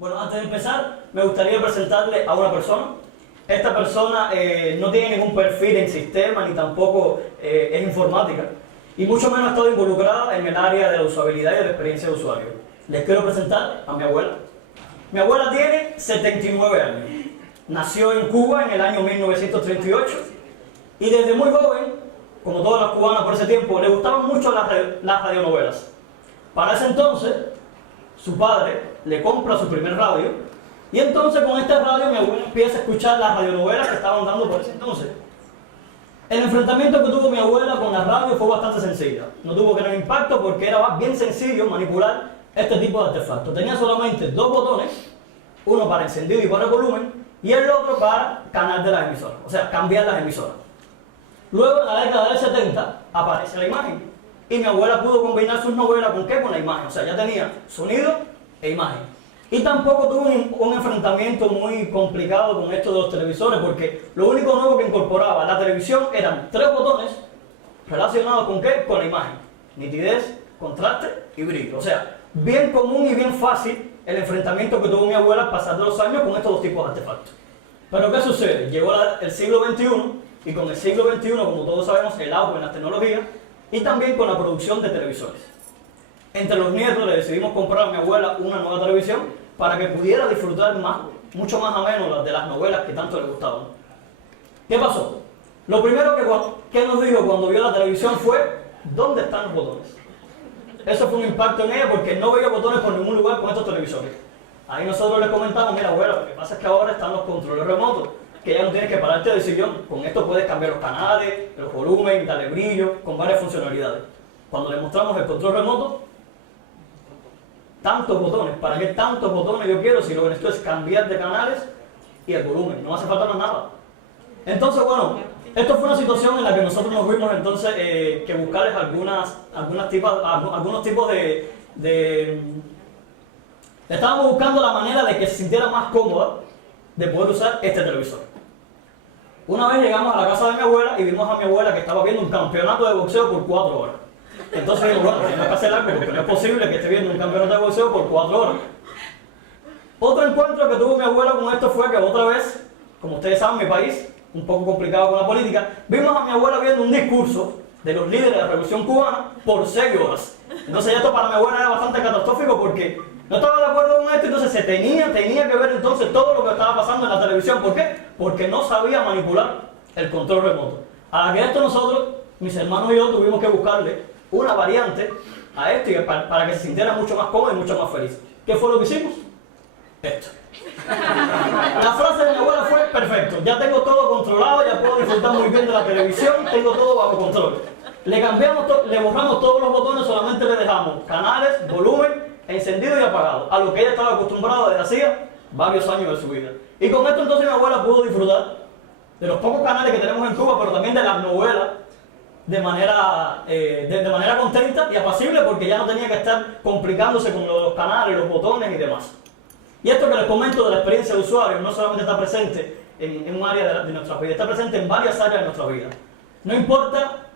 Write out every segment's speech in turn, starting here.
Bueno, antes de empezar, me gustaría presentarle a una persona. Esta persona no tiene ningún perfil en sistema ni tampoco es informática y mucho menos ha estado involucrada en el área de la usabilidad y de la experiencia de usuario. Les quiero presentar a mi abuela. Mi abuela tiene 79 años. Nació en Cuba en el año 1938 y desde muy joven, como todas las cubanas por ese tiempo, le gustaban mucho las radionovelas. Para ese entonces, su padre le compra su primer radio y entonces con esta radio mi abuela empieza a escuchar las radionovelas que estaban dando por ese entonces. El enfrentamiento que tuvo mi abuela con la radio fue bastante sencillo. No tuvo gran impacto porque era bien sencillo manipular este tipo de artefactos. Tenía solamente dos botones, uno para encendido y para volumen y el otro para canal de las emisoras, o sea, cambiar las emisoras. Luego en la década del 70 aparece la imagen y mi abuela pudo combinar sus novelas ¿con qué? Con la imagen, o sea, ya tenía sonido e imagen. Y tampoco tuvo un enfrentamiento muy complicado con esto de los televisores porque lo único nuevo que incorporaba la televisión eran tres botones relacionados ¿con qué? Con la imagen. Nitidez, contraste y brillo. O sea, bien común y bien fácil el enfrentamiento que tuvo mi abuela pasando los años con estos dos tipos de artefactos. Pero ¿qué sucede? Llegó el siglo XXI y con el siglo XXI, como todos sabemos, el auge en las tecnologías y también con la producción de televisores. Entre los nietos le decidimos comprar a mi abuela una nueva televisión para que pudiera disfrutar mucho más ameno de las novelas que tanto le gustaban. ¿Qué pasó? Lo primero que nos dijo cuando vio la televisión fue ¿dónde están los botones? Eso fue un impacto en ella porque no veía botones por ningún lugar con estos televisores. Ahí nosotros le comentamos, mira abuela, lo que pasa es que ahora están los controles remotos, que ya no tienes que pararte del sillón, con esto puedes cambiar los canales, los volúmenes, darle brillo, con varias funcionalidades. Cuando le mostramos el control remoto, tantos botones, ¿para qué tantos botones yo quiero si lo que necesito es cambiar de canales y el volumen? No hace falta más nada. Entonces, bueno, esto fue una situación en la que nosotros nos vimos entonces que buscarles algunos tipos de... Estábamos buscando la manera de que se sintiera más cómoda de poder usar este televisor. Una vez llegamos a la casa de mi abuela y vimos a mi abuela que estaba viendo un campeonato de boxeo por 4 horas. Entonces digo, bueno, tenemos que hacer algo porque no es posible que esté viendo un campeonato de boxeo por 4 horas. Otro encuentro que tuvo mi abuela con esto fue que otra vez, como ustedes saben, mi país, un poco complicado con la política, vimos a mi abuela viendo un discurso de los líderes de la Revolución Cubana por 6 horas. Entonces esto para mi abuela era bastante catastrófico porque no estaba de acuerdo con esto, entonces se tenía que ver entonces todo lo que estaba pasando en la televisión. ¿Por qué? Porque no sabía manipular el control remoto. A la que esto nosotros, mis hermanos y yo, tuvimos que buscarle una variante a esto y para que se sintiera mucho más cómodo y mucho más feliz. ¿Qué fue lo que hicimos? Esto. La frase de mi abuela fue perfecto, ya tengo todo controlado, ya puedo disfrutar muy bien de la televisión, tengo todo bajo control. Le cambiamos, le borramos todos los botones, solamente le dejamos canales, volumen, encendido y apagado, a lo que ella estaba acostumbrada desde hacía varios años de su vida. Y con esto entonces mi abuela pudo disfrutar de los pocos canales que tenemos en Cuba, pero también de las novelas de manera contenta y apacible porque ya no tenía que estar complicándose con los canales, los botones y demás. Y esto que les comento de la experiencia de usuario no solamente está presente en un área de nuestra vida, está presente en varias áreas de nuestra vida. No importa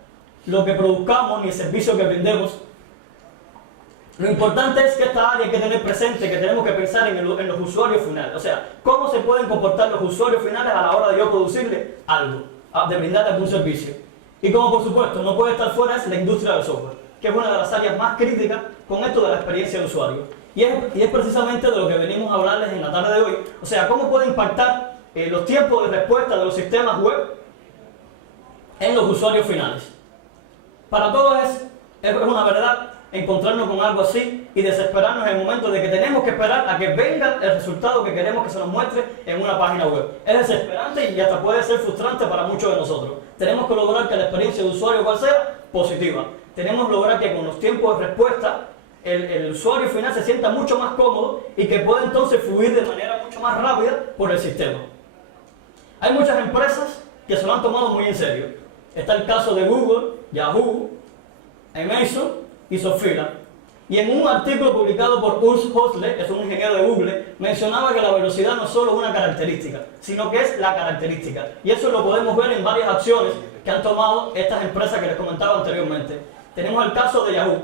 lo que produzcamos ni el servicio que vendemos, lo importante es que esta área hay que tener presente, que tenemos que pensar en los usuarios finales. O sea, cómo se pueden comportar los usuarios finales a la hora de yo producirle algo, de brindarle algún servicio. Y como por supuesto no puede estar fuera es la industria del software, que es una de las áreas más críticas con esto de la experiencia de usuario. Y es precisamente de lo que venimos a hablarles en la tarde de hoy. O sea, cómo puede impactar los tiempos de respuesta de los sistemas web en los usuarios finales. Para todos es una verdad encontrarnos con algo así y desesperarnos en el momento de que tenemos que esperar a que venga el resultado que queremos que se nos muestre en una página web. Es desesperante y hasta puede ser frustrante para muchos de nosotros. Tenemos que lograr que la experiencia de usuario cual sea positiva. Tenemos que lograr que con los tiempos de respuesta el usuario final se sienta mucho más cómodo y que pueda entonces fluir de manera mucho más rápida por el sistema. Hay muchas empresas que se lo han tomado muy en serio. Está el caso de Google, Yahoo, Amazon y Sofila. Y en un artículo publicado por Urs Hosler, es un ingeniero de Google, mencionaba que la velocidad no es solo una característica, sino que es la característica. Y eso lo podemos ver en varias acciones que han tomado estas empresas que les comentaba anteriormente. Tenemos el caso de Yahoo.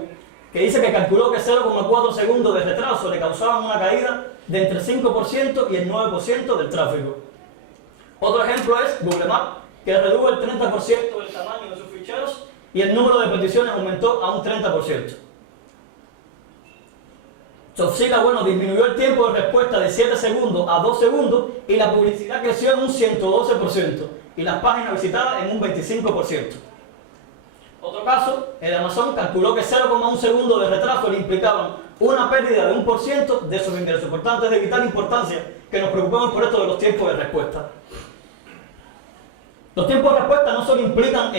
que dice que calculó que 0,4 segundos de retraso le causaban una caída de entre el 5% y el 9% del tráfico. Otro ejemplo es Google Maps, que redujo el 30% del tamaño de sus ficheros y el número de peticiones aumentó a un 30%. Topsila, bueno, disminuyó el tiempo de respuesta de 7 segundos a 2 segundos y la publicidad creció en un 112% y las páginas visitadas en un 25%. Otro caso, el Amazon calculó que 0,1 segundo de retraso le implicaban una pérdida de 1% de sus ingresos. Por tanto, es de vital importancia que nos preocupemos por esto de los tiempos de respuesta. Los tiempos de respuesta no solo implican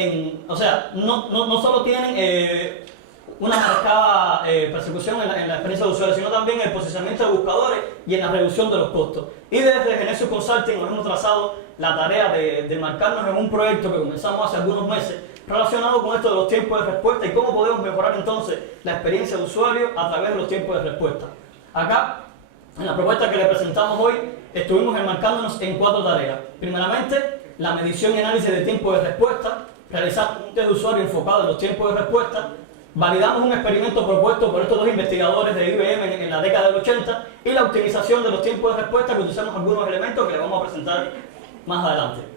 no solo tienen una marcada persecución en la experiencia de usuario, sino también en el posicionamiento de buscadores y en la reducción de los costos. Y desde Genesis Consulting nos hemos trazado la tarea de marcarnos en un proyecto que comenzamos hace algunos meses relacionado con esto de los tiempos de respuesta y cómo podemos mejorar entonces la experiencia de usuario a través de los tiempos de respuesta. Acá, en la propuesta que le presentamos hoy, estuvimos enmarcándonos en 4 tareas. Primeramente, la medición y análisis de tiempo de respuesta, realizamos un test de usuario enfocado en los tiempos de respuesta, validamos un experimento propuesto por estos 2 investigadores de IBM en la década del 80 y la optimización de los tiempos de respuesta, que utilizamos algunos elementos que les vamos a presentar más adelante.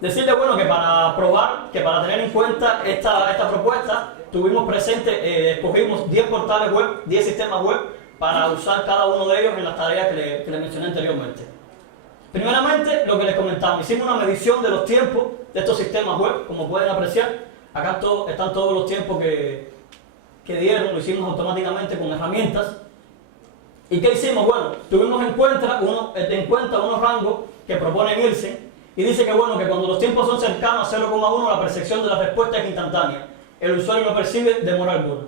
Decirle, bueno, que para probar, que para tener en cuenta esta propuesta, tuvimos presente, escogimos 10 portales web, 10 sistemas web, para usar cada uno de ellos en las tareas que les mencioné anteriormente. Primeramente, lo que les comentaba, hicimos una medición de los tiempos de estos sistemas web, como pueden apreciar. Acá están todos los tiempos que dieron, lo hicimos automáticamente con herramientas. ¿Y qué hicimos? Bueno, tuvimos en cuenta unos rangos que propone Nielsen, y dice que bueno, que cuando los tiempos son cercanos a 0,1 la percepción de la respuesta es instantánea. El usuario no percibe demora alguna.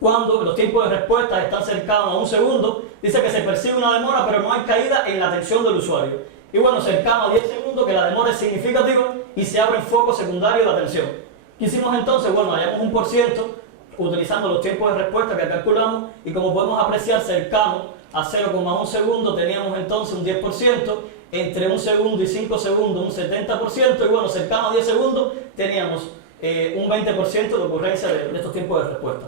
Cuando los tiempos de respuesta están cercanos a 1 segundo, dice que se percibe una demora, pero no hay caída en la atención del usuario. Y bueno, cercano a 10 segundos, que la demora es significativa y se abren focos secundarios de atención. ¿Qué hicimos entonces? Bueno, hallamos un por ciento utilizando los tiempos de respuesta que calculamos y como podemos apreciar, cercano a 0,1 segundo teníamos entonces un 10%, entre 1 segundo y 5 segundos un 70% y bueno, cercano a 10 segundos teníamos un 20% de ocurrencia de estos tiempos de respuesta.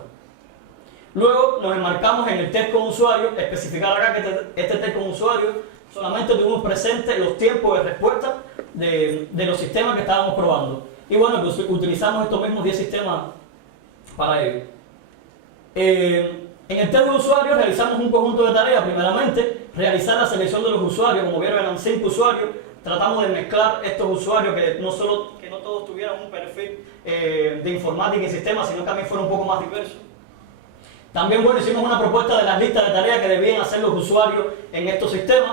Luego nos enmarcamos en el test con usuario, especificar acá que este test con usuario solamente tuvimos presente los tiempos de respuesta de los sistemas que estábamos probando. Y bueno, pues utilizamos estos mismos 10 sistemas para ello. En el test de usuarios realizamos un conjunto de tareas. Primeramente, realizar la selección de los usuarios. Como vieron, eran 5 usuarios. Tratamos de mezclar estos usuarios que no todos tuvieran un perfil de informática y sistemas, sino que también fueron un poco más diversos. También, bueno, hicimos una propuesta de las listas de tareas que debían hacer los usuarios en estos sistemas.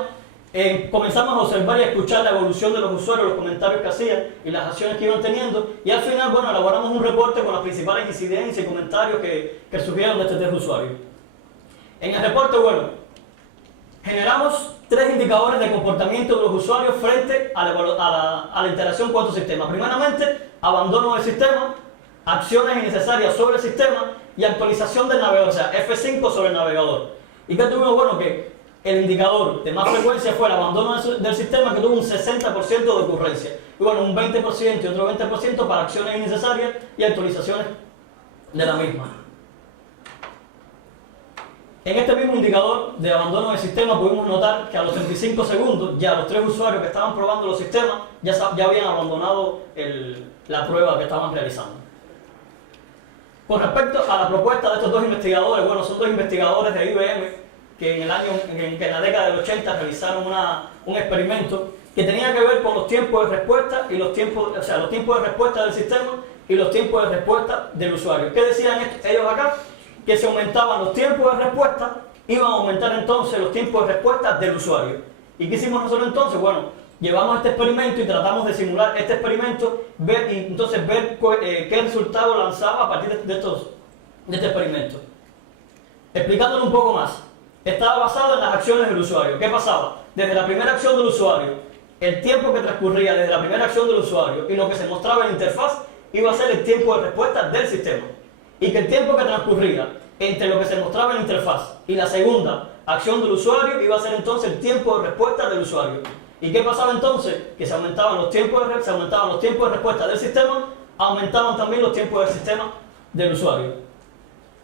Comenzamos a observar y a escuchar la evolución de los usuarios, los comentarios que hacían y las acciones que iban teniendo. Y al final, bueno, elaboramos un reporte con las principales incidencias y comentarios que surgieron de este test de usuario. En el reporte, bueno, generamos 3 indicadores de comportamiento de los usuarios frente a la interacción con estos sistemas. Primeramente, abandono del sistema, acciones innecesarias sobre el sistema y actualización del navegador, o sea, F5 sobre el navegador. ¿Y qué tuvimos? Bueno, que el indicador de más frecuencia fue el abandono del sistema, que tuvo un 60% de ocurrencia. Y bueno, un 20% y otro 20% para acciones innecesarias y actualizaciones de la misma. En este mismo indicador de abandono del sistema pudimos notar que a los 35 segundos ya los 3 usuarios que estaban probando los sistemas ya habían abandonado la prueba que estaban realizando. Con respecto a la propuesta de estos 2 investigadores, bueno, son 2 investigadores de IBM que en la década del 80 realizaron un experimento que tenía que ver con los tiempos de respuesta y los tiempos de respuesta del sistema y los tiempos de respuesta del usuario. ¿Qué decían ellos acá? Que si aumentaban los tiempos de respuesta, iban a aumentar entonces los tiempos de respuesta del usuario. ¿Y qué hicimos nosotros entonces? Bueno, llevamos este experimento y tratamos de simular este experimento y entonces ver qué resultado lanzaba a partir de este experimento. Explicándolo un poco más. Estaba basado en las acciones del usuario. ¿Qué pasaba? Desde la primera acción del usuario, el tiempo que transcurría desde la primera acción del usuario y lo que se mostraba en la interfaz iba a ser el tiempo de respuesta del sistema. Y que el tiempo que transcurría entre lo que se mostraba en la interfaz y la segunda acción del usuario iba a ser entonces el tiempo de respuesta del usuario. ¿Y qué pasaba entonces? Que se aumentaban los tiempos de respuesta del sistema, aumentaban también los tiempos del sistema del usuario.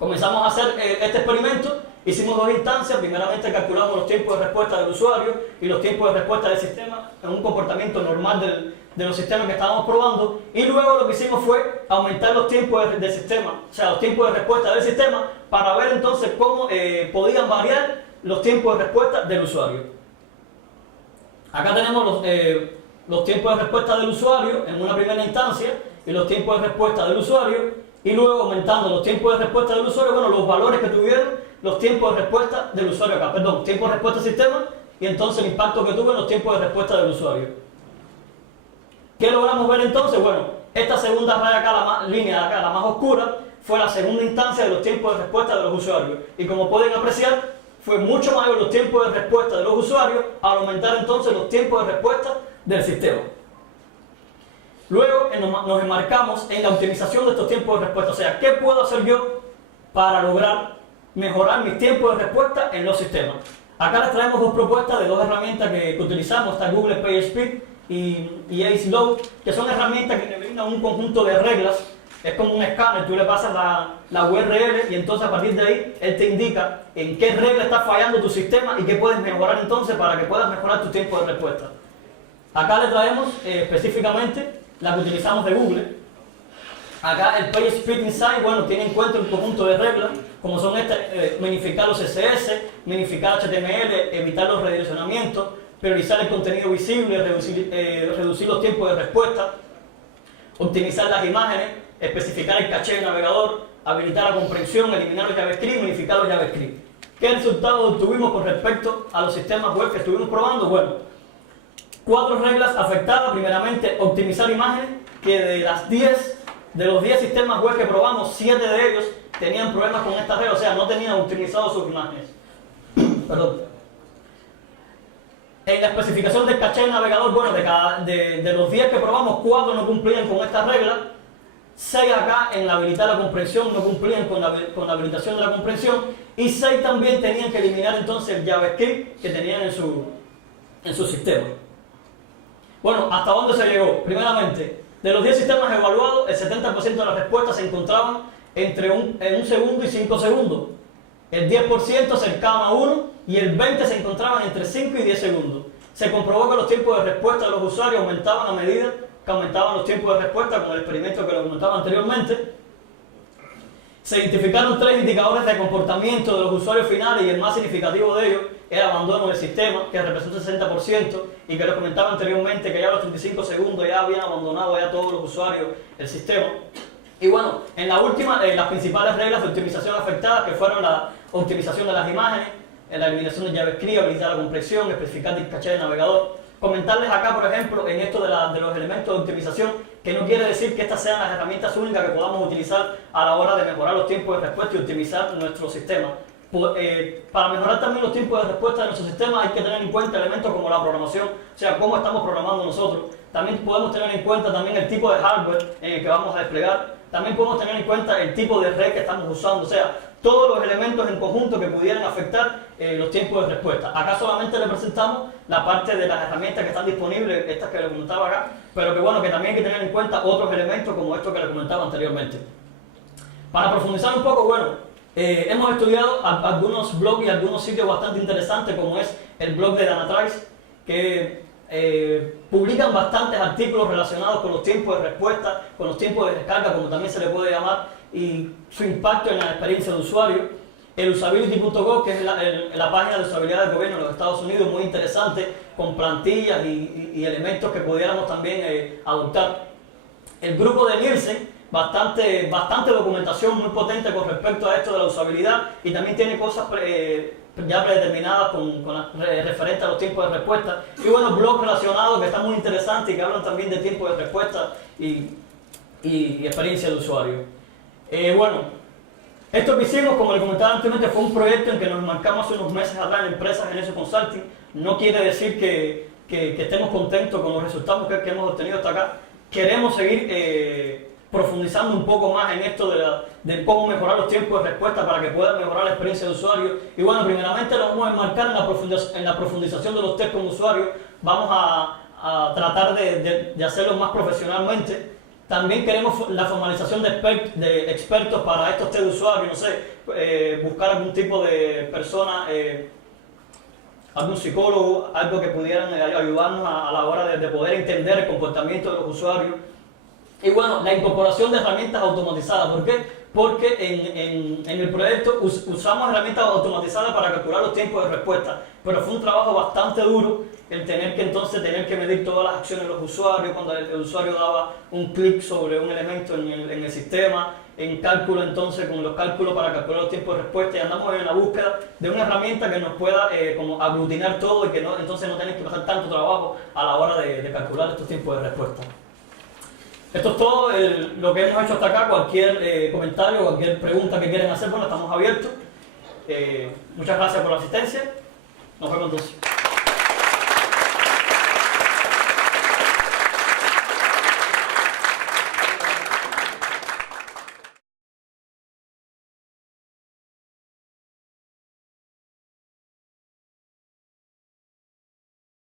Comenzamos a hacer este experimento, hicimos dos instancias, primeramente calculamos los tiempos de respuesta del usuario y los tiempos de respuesta del sistema en un comportamiento normal de los sistemas que estábamos probando, y luego lo que hicimos fue aumentar los tiempos del sistema, o sea, los tiempos de respuesta del sistema, para ver entonces cómo podían variar los tiempos de respuesta del usuario. Acá tenemos los tiempos de respuesta del usuario en una primera instancia y los tiempos de respuesta del usuario, y luego aumentando los tiempos de respuesta del usuario, bueno, los valores que tuvieron los tiempos de respuesta del usuario acá, perdón, tiempos de respuesta del sistema y entonces el impacto que tuvo en los tiempos de respuesta del usuario. ¿Qué logramos ver entonces? Bueno, esta segunda raya acá, línea de acá, la más oscura, fue la segunda instancia de los tiempos de respuesta de los usuarios, y como pueden apreciar, fue mucho mayor los tiempos de respuesta de los usuarios al aumentar entonces los tiempos de respuesta del sistema. Luego nos enmarcamos en la optimización de estos tiempos de respuesta, o sea, ¿qué puedo hacer yo para lograr mejorar mis tiempos de respuesta en los sistemas? Acá les traemos dos propuestas de dos herramientas que utilizamos, está Google PageSpeed y AceLoad, que son herramientas que te brindan un conjunto de reglas. Es como un escáner, tú le pasas la URL y entonces a partir de ahí él te indica en qué regla está fallando tu sistema y qué puedes mejorar entonces para que puedas mejorar tu tiempo de respuesta. Acá le traemos específicamente la que utilizamos de Google. Acá el PageSpeed Insight, bueno, tiene en cuenta un conjunto de reglas, como son minificar los CSS, minificar HTML, evitar los redireccionamientos, priorizar el contenido visible, reducir los tiempos de respuesta, optimizar las imágenes, especificar el caché del navegador, habilitar la comprensión, eliminar los JavaScript, modificar los JavaScript. ¿Qué resultados obtuvimos con respecto a los sistemas web que estuvimos probando? Bueno, 4 reglas afectadas. Primeramente, optimizar imágenes, que de los 10 sistemas web que probamos, 7 de ellos tenían problemas con esta regla, o sea, no tenían optimizado sus imágenes. Perdón. En la especificación del caché del navegador, bueno, de los 10 que probamos, 4 no cumplían con esta regla. 6 acá en la habilitar la comprensión no cumplían con la habilitación de la comprensión, y 6 también tenían que eliminar entonces el JavaScript que tenían en su sistema. Bueno, ¿hasta dónde se llegó? Primeramente, de los 10 sistemas evaluados, el 70% de las respuestas se encontraban en 1 segundo y 5 segundos. El 10% cercano a 1 y el 20% se encontraban entre 5 y 10 segundos. Se comprobó que los tiempos de respuesta de los usuarios aumentaban a medida que aumentaban los tiempos de respuesta con el experimento que lo comentaba anteriormente. Se identificaron 3 indicadores de comportamiento de los usuarios finales, y el más significativo de ellos era el abandono del sistema, que representa el 60%, y que les comentaba anteriormente que ya a los 35 segundos ya habían abandonado ya todos los usuarios el sistema. Y bueno, en la última, las principales reglas de optimización afectadas, que fueron la optimización de las imágenes, la eliminación de JavaScript, habilitar la compresión, especificar el caché del navegador. Comentarles acá, por ejemplo, en esto de los elementos de optimización, que no quiere decir que estas sean las herramientas únicas que podamos utilizar a la hora de mejorar los tiempos de respuesta y optimizar nuestro sistema. Para mejorar también los tiempos de respuesta de nuestro sistema hay que tener en cuenta elementos como la programación, o sea, cómo estamos programando nosotros. También podemos tener en cuenta también el tipo de hardware en el que vamos a desplegar. También podemos tener en cuenta el tipo de red que estamos usando, o sea, todos los elementos en conjunto que pudieran afectar los tiempos de respuesta. Acá solamente le presentamos la parte de las herramientas que están disponibles, estas que le comentaba acá, pero que bueno, que también hay que tener en cuenta otros elementos como estos que le comentaba anteriormente. Para profundizar un poco, bueno, hemos estudiado algunos blogs y algunos sitios bastante interesantes, como es el blog de Dynatrace, que publican bastantes artículos relacionados con los tiempos de respuesta, con los tiempos de descarga, como también se le puede llamar, y su impacto en la experiencia de usuario. El usability.gov, que es la página de usabilidad del gobierno de los Estados Unidos, muy interesante, con plantillas y elementos que pudiéramos también adoptar. El grupo de Nielsen, bastante documentación muy potente con respecto a esto de la usabilidad, y también tiene cosas ya predeterminadas referente a los tiempos de respuesta. Y bueno, blogs relacionados que están muy interesantes y que hablan también de tiempos de respuesta y experiencia de usuario. Bueno, esto que hicimos, como les comentaba anteriormente, fue un proyecto en que nos marcamos hace unos meses atrás en Empresas Genesio Consulting. No quiere decir que estemos contentos con los resultados que hemos obtenido hasta acá. Queremos seguir profundizando un poco más en esto de cómo mejorar los tiempos de respuesta para que puedan mejorar la experiencia de usuario. Y bueno, primeramente lo vamos a enmarcar en la profundización de los test con usuario. Vamos a tratar de hacerlo más profesionalmente. También queremos la formalización de expertos para estos test de usuario, no sé, buscar algún tipo de persona, algún psicólogo, algo que pudieran ayudarnos a la hora de poder entender el comportamiento de los usuarios. Y bueno, la incorporación de herramientas automatizadas. ¿Por qué? Porque en el proyecto usamos herramientas automatizadas para calcular los tiempos de respuesta, pero fue un trabajo bastante duro el tener que medir todas las acciones de los usuarios, cuando el usuario daba un clic sobre un elemento en el sistema, en cálculo entonces, con los cálculos para calcular los tiempos de respuesta, y andamos en la búsqueda de una herramienta que nos pueda como aglutinar todo y que no, entonces no tener que pasar tanto trabajo a la hora de calcular estos tiempos de respuesta. Esto es todo lo que hemos hecho hasta acá. Cualquier comentario, cualquier pregunta que quieran hacer, bueno, estamos abiertos. Muchas gracias por la asistencia. Nos vemos entonces.